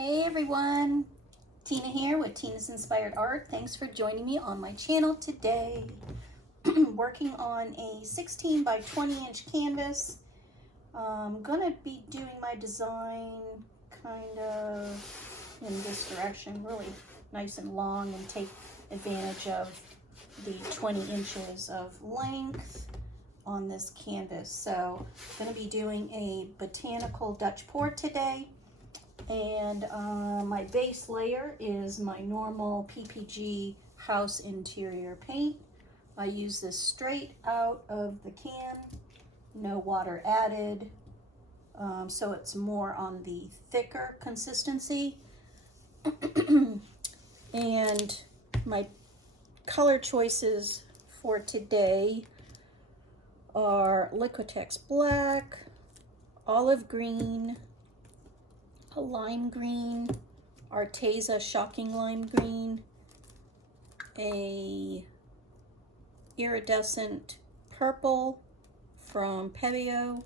Hey everyone, Tina here with Tina's Inspired Art. Thanks for joining me on my channel today. Working on a 16 by 20 inch canvas. I'm gonna be doing my design kind of in this direction, really nice and long, and take advantage of the 20 inches of length on this canvas. So I'm gonna be doing a Botanical Dutch Pour today. And my base layer is my normal PPG house interior paint. I use this straight out of the can, no water added, so it's more on the thicker consistency. And my color choices for today are Liquitex Black, Olive Green, a lime green, Arteza Shocking Lime Green, a iridescent purple from Pebeo,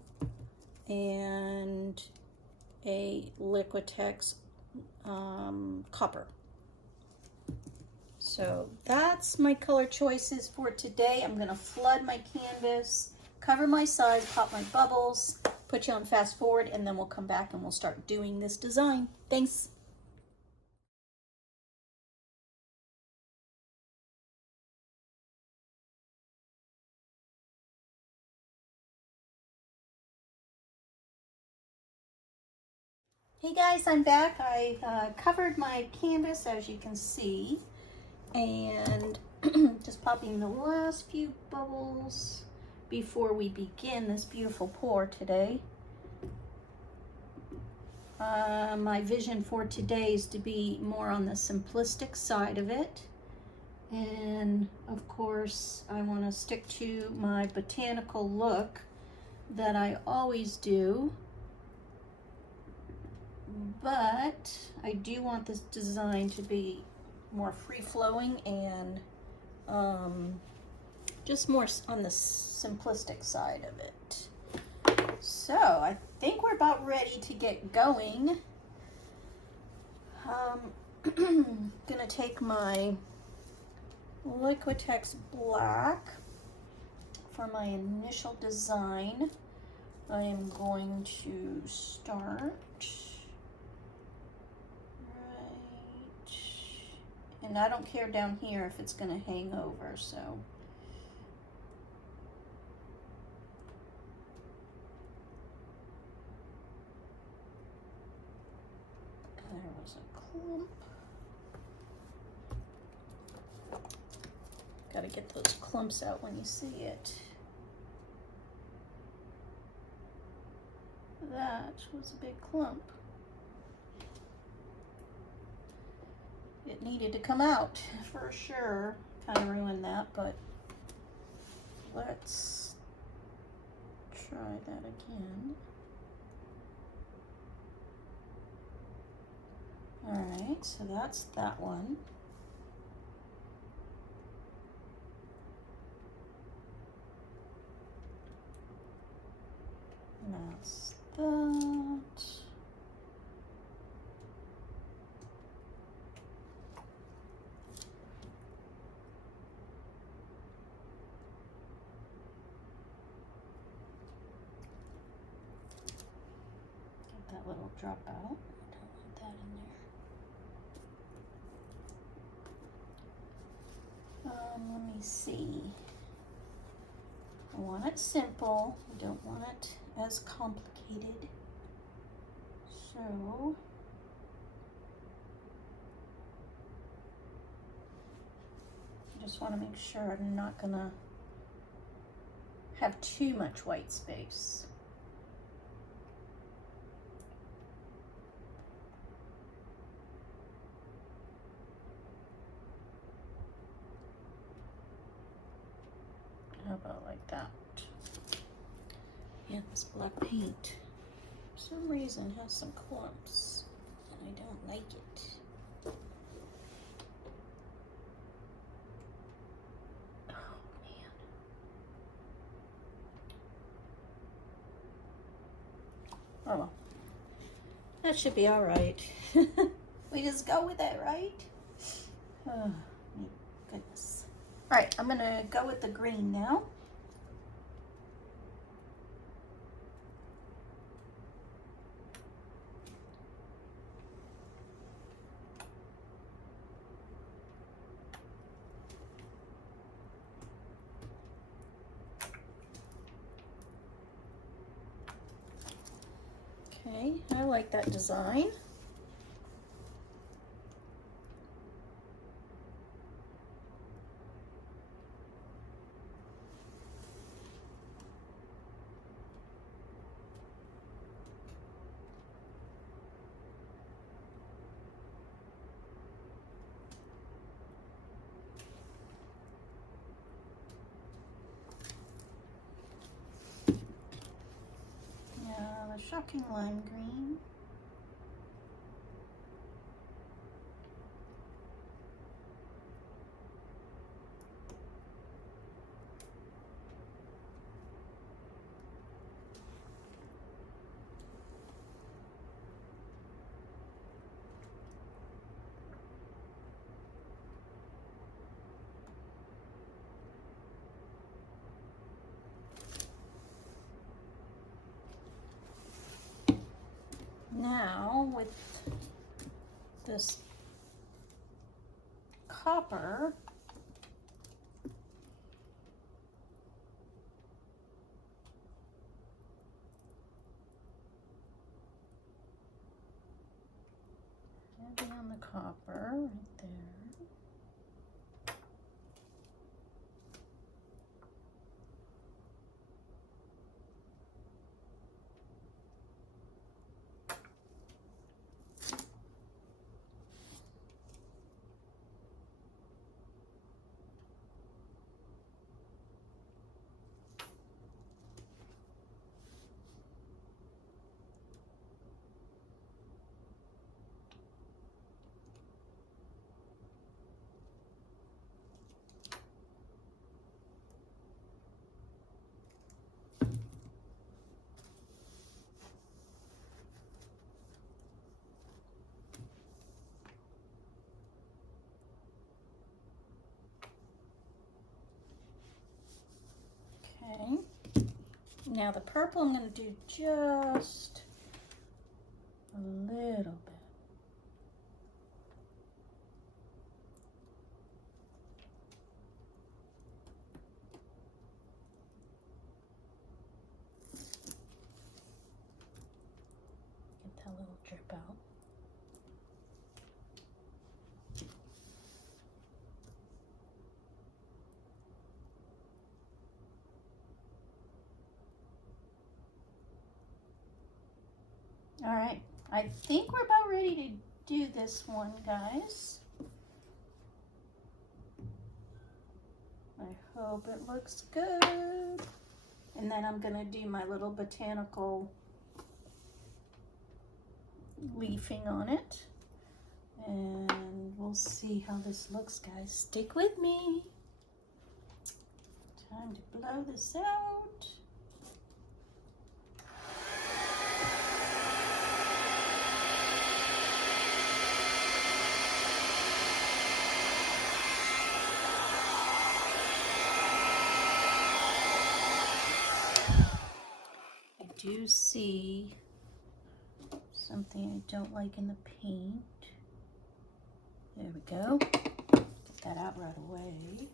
and a Liquitex copper. So that's my color choices for today. I'm gonna flood my canvas, cover my sides, pop my bubbles, put you on fast forward, and then we'll come back and we'll start doing this design. Thanks. Hey guys, I'm back. I covered my canvas, as you can see, and just popping the last few bubbles before we begin this beautiful pour today. My vision for today is to be more on the simplistic side of it. And of course, I want to stick to my botanical look that I always do. But I do want this design to be more free-flowing and just more on the simplistic side of it. So I think we're about ready to get going. Gonna take my Liquitex Black for my initial design. I am going to start right, and I don't care down here if it's gonna hang over, so there was a clump. Gotta get those clumps out when you see it. That was a big clump. It needed to come out for sure. Kind of ruined that, but let's try that again. All right, so that's that one. That's that. Get that little drop out. I don't want that in there. Let me see. I want it simple. I don't want it as complicated. So I just want to make sure I'm not gonna have too much white space. How about like that? Yeah, this black paint, for some reason, has some clumps, and I don't like it. Oh, man. Oh, well. That should be all right. We just go with it, right? Oh, my goodness. All right, I'm gonna go with the green now. Okay, I like that design. Now the shocking lime green. Now with this copper, heavy on the copper right there. Okay, now the purple I'm going to do just a little bit. Get that little drip out. All right, I think we're about ready to do this one, guys. I hope it looks good. And then I'm gonna do my little botanical leafing on it. And we'll see how this looks, guys. Stick with me. Time to blow this out. I do see something I don't like in the paint. There we go. Get that out right away.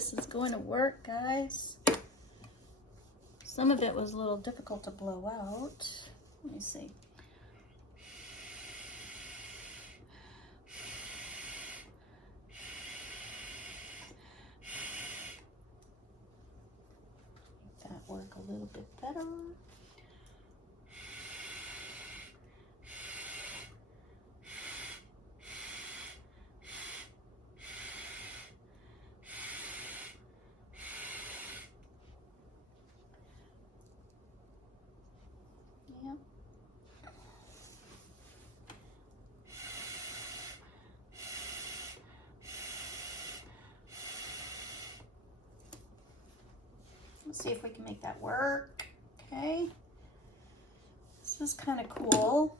this is going to work, guys. Some of it was a little difficult to blow out. Let me see. Make that work a little bit better. Yeah. Let's see if we can make that work. Okay. This is kind of cool.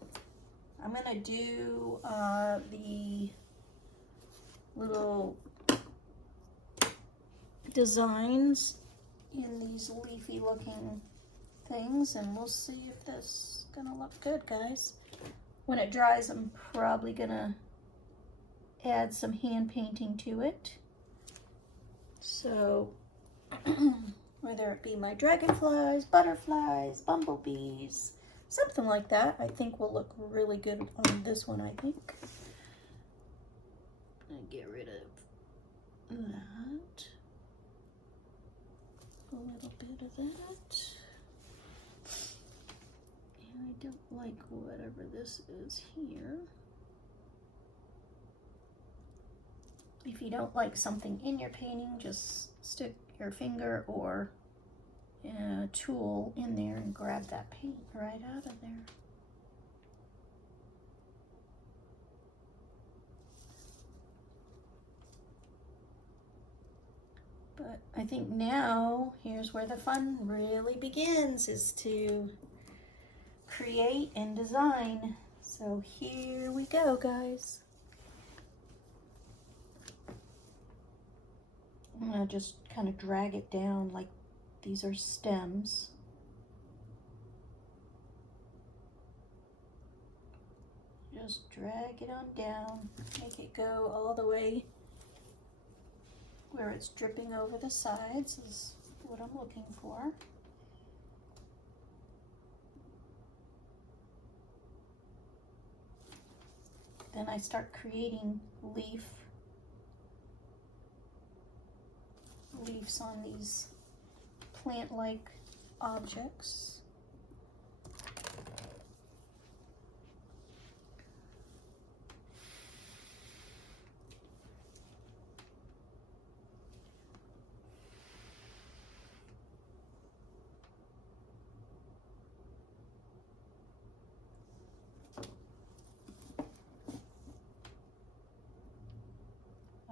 I'm gonna do the little designs in these leafy looking things, and we'll see if this is gonna look good, guys. When it dries, I'm probably gonna add some hand painting to it. So whether it be my dragonflies, butterflies, bumblebees, something like that, I think will look really good on this one, I think. I'm gonna get rid of that. A little bit of that. And I don't like whatever this is here. If you don't like something in your painting, just stick your finger or a tool in there and grab that paint right out of there. But I think now, here's where the fun really begins, is to create and design. So here we go, guys. I'm gonna just kind of drag it down like these are stems. Just drag it on down, make it go all the way where it's dripping over the sides is what I'm looking for. Then I start creating leaves on these plant-like objects.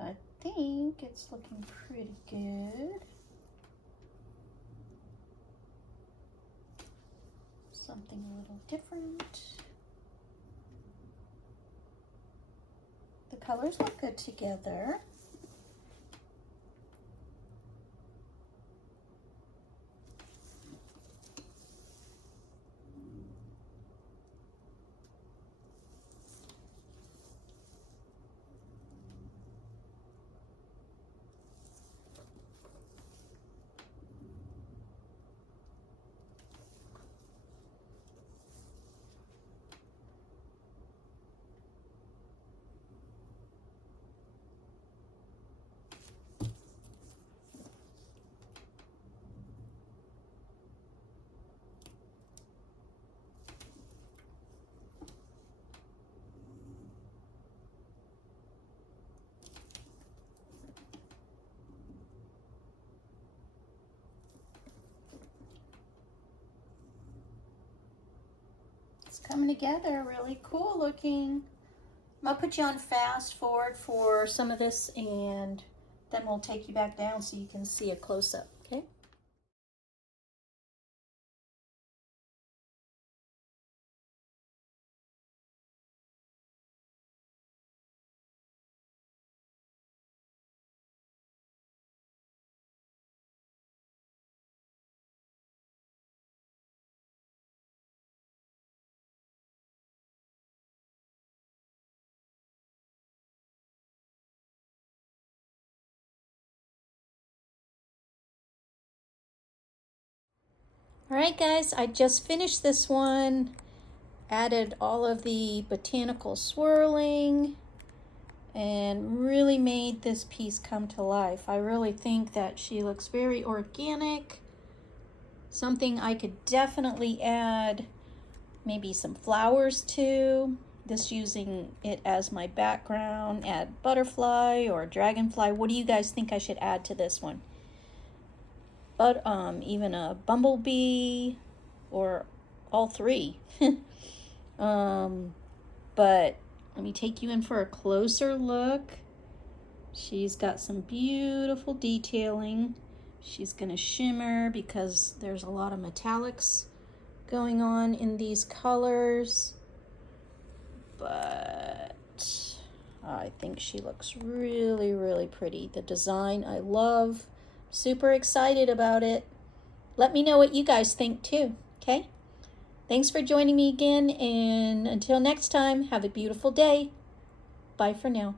I think it's looking pretty good. Something a little different. The colors look good together. It's coming together, really cool looking. I'll put you on fast forward for some of this, and then we'll take you back down so you can see a close-up, okay? All right, guys, I just finished this one. Added all of the botanical swirling and really made this piece come to life. I really think that she looks very organic. Something I could definitely add maybe some flowers to. This using it as my background, add butterfly or dragonfly. What do you guys think I should add to this one? But even a bumblebee or all three. But let me take you in for a closer look. She's got some beautiful detailing. She's gonna shimmer because there's a lot of metallics going on in these colors. But I think she looks really, really pretty. The design I love. Super excited about it. Let me know what you guys think too, okay? Thanks for joining me again, and until next time, have a beautiful day. Bye for now.